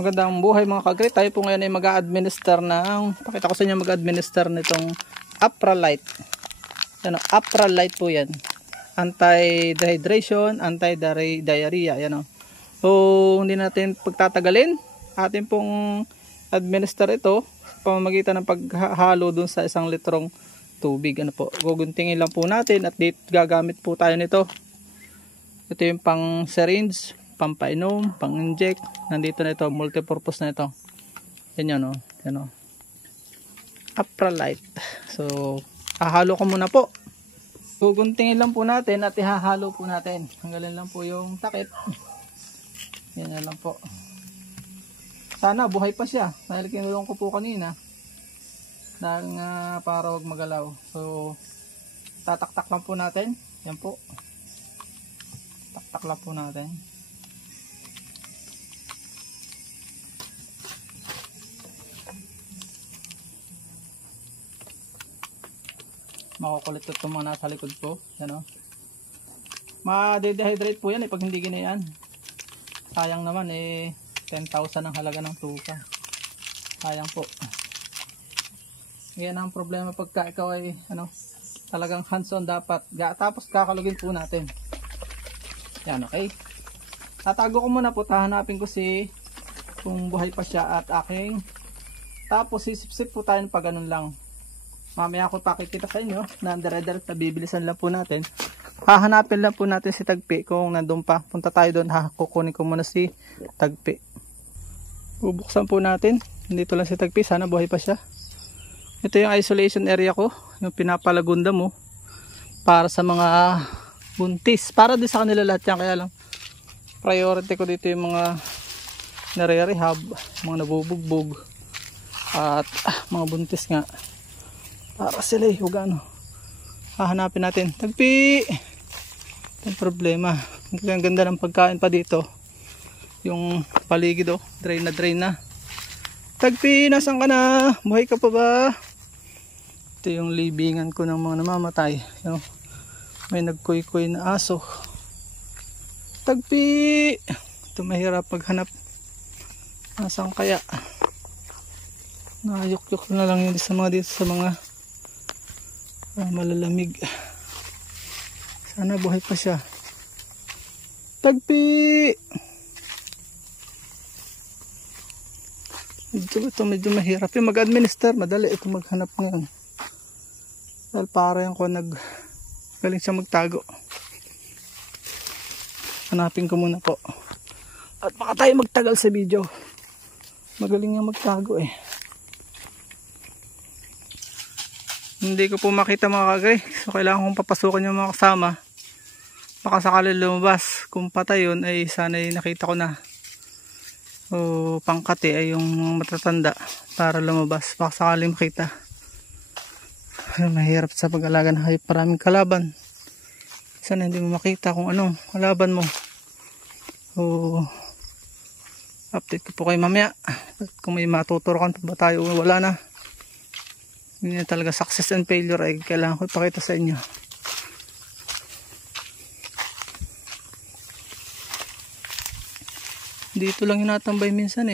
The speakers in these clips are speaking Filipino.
Magandang buhay mga ka-agri. Tayo po ngayon ay mag-a-administer ng, pakita ko sa inyo mag-a-administer nitong Apralyte. Yan o, Apralyte po yan. Anti-dehydration, anti-diarrhea. Yan o. So, hindi natin pagtatagalin. Atin pong administer ito pamamagitan ng paghalo dun sa 1 litrong tubig. Ano po, guguntingin lang po natin at dito gagamit po tayo nito. Ito yung pang syringe, pampainom, pang-inject. Nandito na ito, multipurpose na ito. Yan yun, yan o. Apralyte. So, hahalo ko muna po. Guguntingin lang po natin at ihahalo po natin. Hanggalin lang po yung takip. Yan lang po. Sana buhay pa siya. Dahil kinulong ko po kanina. Dahil nga para wag magalaw. So, tataktak lang po natin. Yan po. Taktak lang po natin. Makukulit ito mga nasa likod ko. Yan o. Ma-dehydrate po yan pag hindi ginayaan. Sayang naman 10,000 ang halaga ng tuka. Sayang po. Yan ang problema pagka ikaw ay talagang hands-on dapat. Tapos kakalugin po natin. Yan, okay. Tatago ko muna po. Hahanapin ko kung buhay pa siya at aking. Tapos sisip-sip po tayo pag ganun lang. Mamaya ako pakikita sa inyo na dire-diret na bibilisan lang po natin. Hahanapin lang po natin si Tagpi kung nandun pa. Punta tayo doon. Kukunin ko muna si Tagpi. Bubuksan po natin. Dito lang si Tagpi. Sana buhay pa siya. Ito yung isolation area ko. Yung pinapalagunda mo. Para sa mga buntis. Para din sa kanila lahat yan. Kaya lang priority ko dito yung mga nare-rehab. Mga nabubugbog. At mga buntis nga. Para sila huwag hahanapin natin. Tagpi! Ito yung problema. Ang ganda ng pagkain pa dito. Yung paligid drain na. Tagpi! Nasaan ka na? Buhay ka pa ba? Ito yung libingan ko ng mga namamatay. May nagkuy-kuy na aso. Tagpi! Ito mahirap maghanap. Nasaan kaya? Nayuk-yuk na lang yun sa mga malalamig. Sana buhay pa siya. Tagpi! Medyo mahirap yung mag-administer. Madali ito maghanap ngayon. Dahil parang ko galing siya magtago. Hanapin ko muna po. At baka tayo magtagal sa video. Magaling nga magtago Hindi ko po makita mga kagay. So kailangan kong papasukin yung mga kasama. Baka sakali lumabas. Kung patay yun ay sana'y nakita ko na. O pangkati ay yung matatanda para lumabas. Baka sakali makita. Mahirap sa pag-alaga ng hayop. Maraming kalaban. Sana hindi mo makita kung anong kalaban mo. O update ko po kayo mamaya. Kung may matuturukan pa ba tayo o wala na. Hindi na talaga success and failure ay kailangan ko ipakita sa inyo. Dito lang yung natambay minsan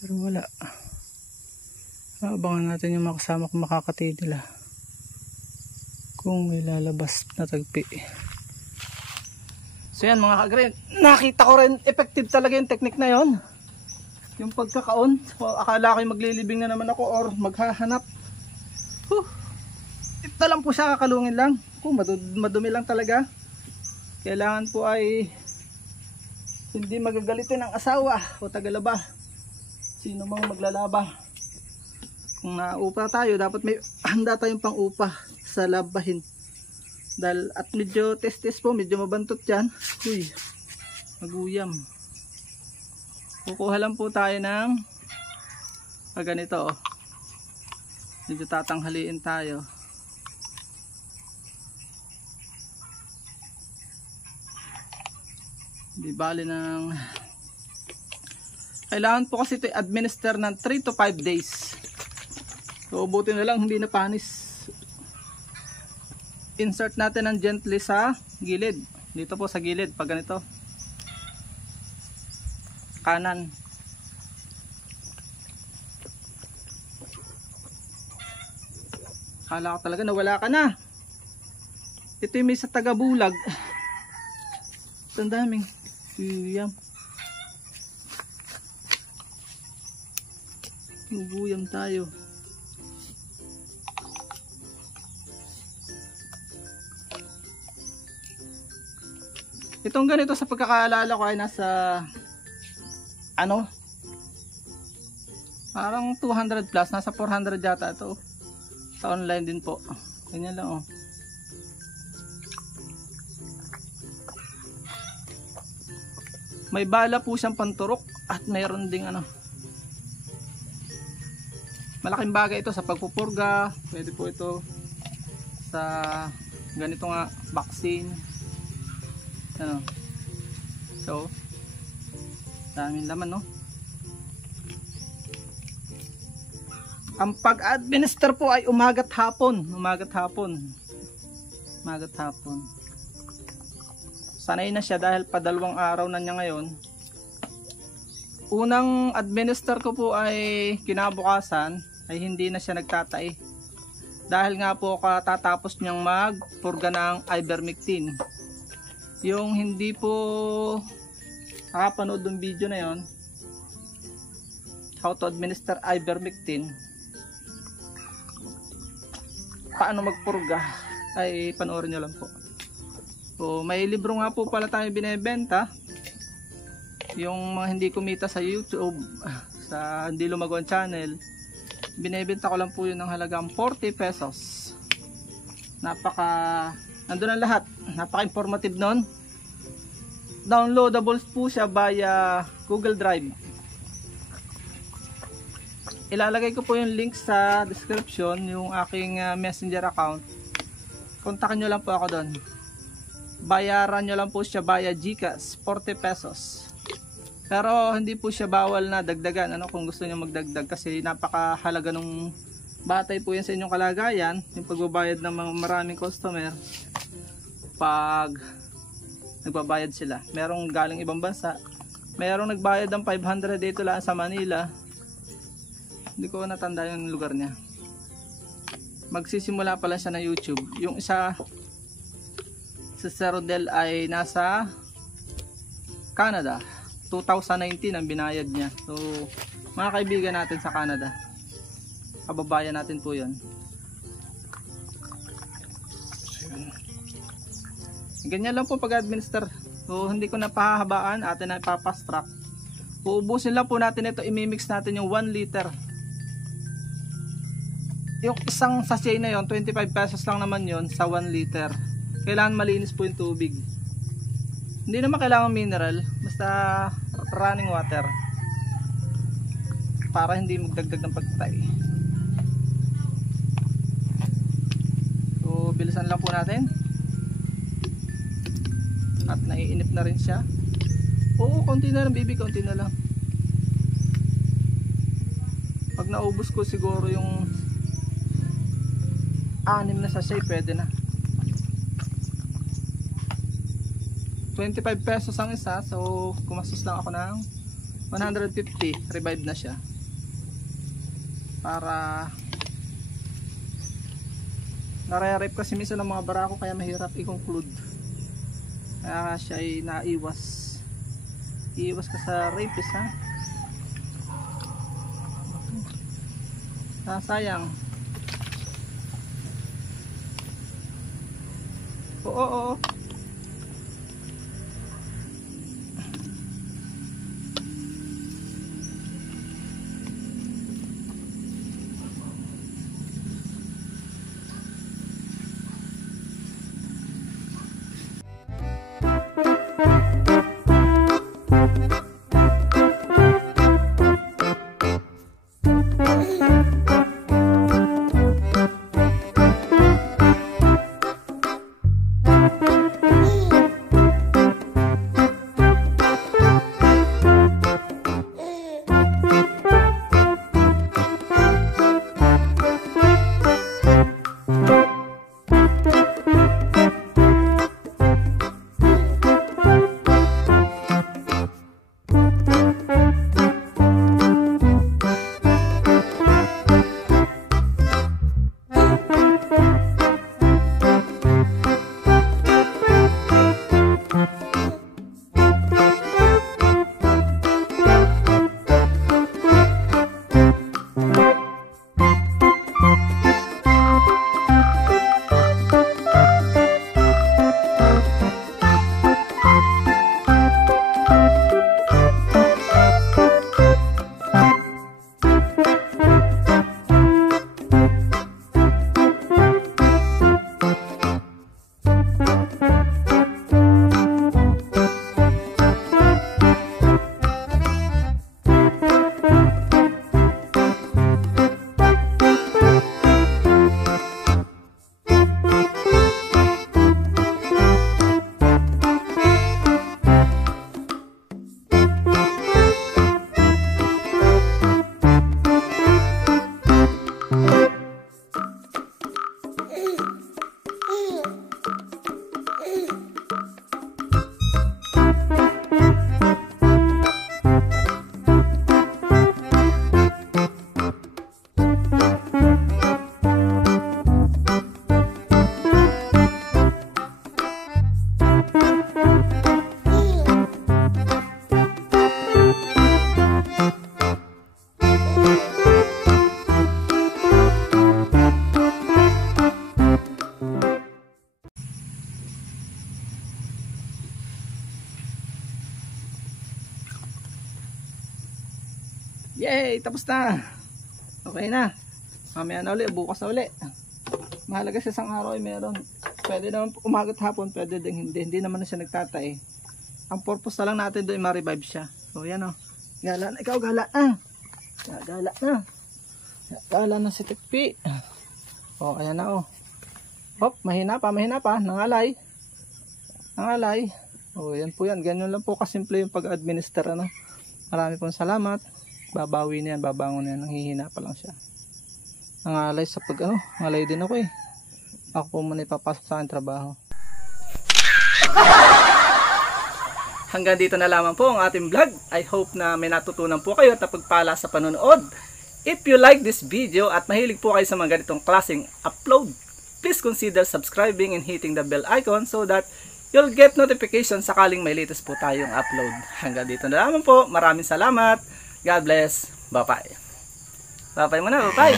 pero wala. Abangan natin yung makasama kung makakatid nila. Kung may lalabas na Tagpi. So yan mga ka-agri, nakita ko rin effective talaga yung technique na yon. Yung pagkakaon, akala ko yung maglilibing na naman ako or maghahanap. Ito lang po siya, kakalungin lang. Madumi lang talaga. Kailangan po ay hindi magagalitin ng asawa o tagalaba. Sino mang maglalaba. Kung naupa tayo, dapat may handa tayong pang-upa sa labahin. Dahil at medyo testes po, medyo mabantot yan. Uy, maguyam. Kukuha lang po tayo ng ganito medyo tatanghaliin tayo. Di bali ng kailangan po kasi ito i-administer ng 3 to 5 days. So buti na lang hindi na panis. Insert natin ng gently sa gilid. Dito po sa gilid pag ganito. kanan. Akala ko talaga nawala ka na. Ito yung may sa Tagabulag. Ito ang daming guyam. Guyam tayo. Itong ganito sa pagkakaalala ko ay nasa ano? Parang 200 plus, nasa 400 yata ito. Sa online din po. Ganyan lang oh. May bala po siyang panturok at mayroon ding ano. Malaking bagay ito sa pagpupurga. Pwede po ito sa ganito nga vaccine. Ano. So, daming laman no. Ang pag-administer po ay umaga't hapon. Umaga't hapon. Sanay na siya dahil padalawang araw na niya ngayon. Unang administer ko po ay kinabukasan ay hindi na siya nagtatay. Dahil nga po katatapos niyang magpurga ng ivermectin. Yung hindi po nakapanood ng video na yon, how to administer ivermectin, paano magpurga, ay panoorin nyo lang po. So may libro nga po pala tayo binebenta, yung mga hindi kumita sa YouTube, sa hindi lumagawang channel, binebenta ko lang po yun ng halagang 40 pesos. Nandun ang lahat, napaka-informative nun. Downloadable po siya via Google Drive. Ilalagay ko po yung link sa description, yung aking messenger account. Kontakin nyo lang po ako doon. Bayaran nyo lang po siya via GCash, 40 pesos. Pero hindi po siya bawal na dagdagan kung gusto nyo magdagdag, kasi napakahalaga nung batay po yan sa inyong kalagayan, yung pagbabayad ng mga maraming customer pag nagbabayad sila. Merong galing ibang bansa, merong nagbayad ng 500 dito lang sa Manila, hindi ko natanda yung lugar niya. Magsisimula pala siya na YouTube. Yung isa sa Cerrodel ay nasa Canada, 2019 ang binayad niya. So mga kaibigan natin sa Canada, kababayan natin po yun. Ganyan lang po pag-administer. So hindi ko na pahahabaan, atin na ipapast track. Uubusin lang po natin ito, imimix natin yung 1 liter. Yung isang sachet na yon, 25 pesos lang naman yon sa 1 liter. Kailangan malinis po yung tubig. Hindi naman kailangan mineral, basta running water, para hindi magdagdag ng pagtay. So bilisan lang po natin. At naiinip na rin siya. Oo, konti na lang baby, konti na lang. Pag naubos ko siguro yung 6 na sachet, pwede na. 25 pesos ang isa, so kumastos lang ako ng 150. Revive na siya. Para nare-rep kasi minsan ng mga barako, kaya mahirap i-conclude. Kaya siya ay naiwas. Iiwas ka sa rapist, ha? Sayang. Oo. Yay! Tapos na. Okay na. Mamaya na ulit. Bukas na ulit. Mahalaga sa isang araw ay meron. Pwede naman umagat hapon. Pwede din hindi. Hindi naman na siya nagtatay. Ang purpose na lang natin doon ay ma-revive siya. So yan o. Gala na. Ikaw gala na. Gala na. Gala na si Tikpi. O ayan na o. Hop. Mahina pa. Mahina pa. Nangalay. Nangalay. O yan po yan. Ganyan lang po kasimple yung pag-administer. Ano? Marami pong salamat. Babawi na yan, babangon na yan, nanghihina pa lang siya. Nangalay sa nangalay din ako eh. Ako po muna ipapasok sa aking trabaho. Hanggang dito na lamang po ang ating vlog. I hope na may natutunan po kayo at napagpala sa panonood. If you like this video at mahilig po kayo sa mga ganitong klaseng upload, please consider subscribing and hitting the bell icon so that you'll get notification sakaling may latest po tayong upload. Hanggang dito na lamang po. Maraming salamat. God bless. Bye-bye. Bye-bye muna. Bye-bye.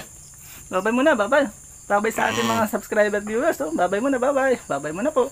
Bye-bye muna. Bye-bye. Bye-bye sa ating mga subscriber viewers. Oh. Bye-bye muna. Bye-bye. Bye-bye muna po.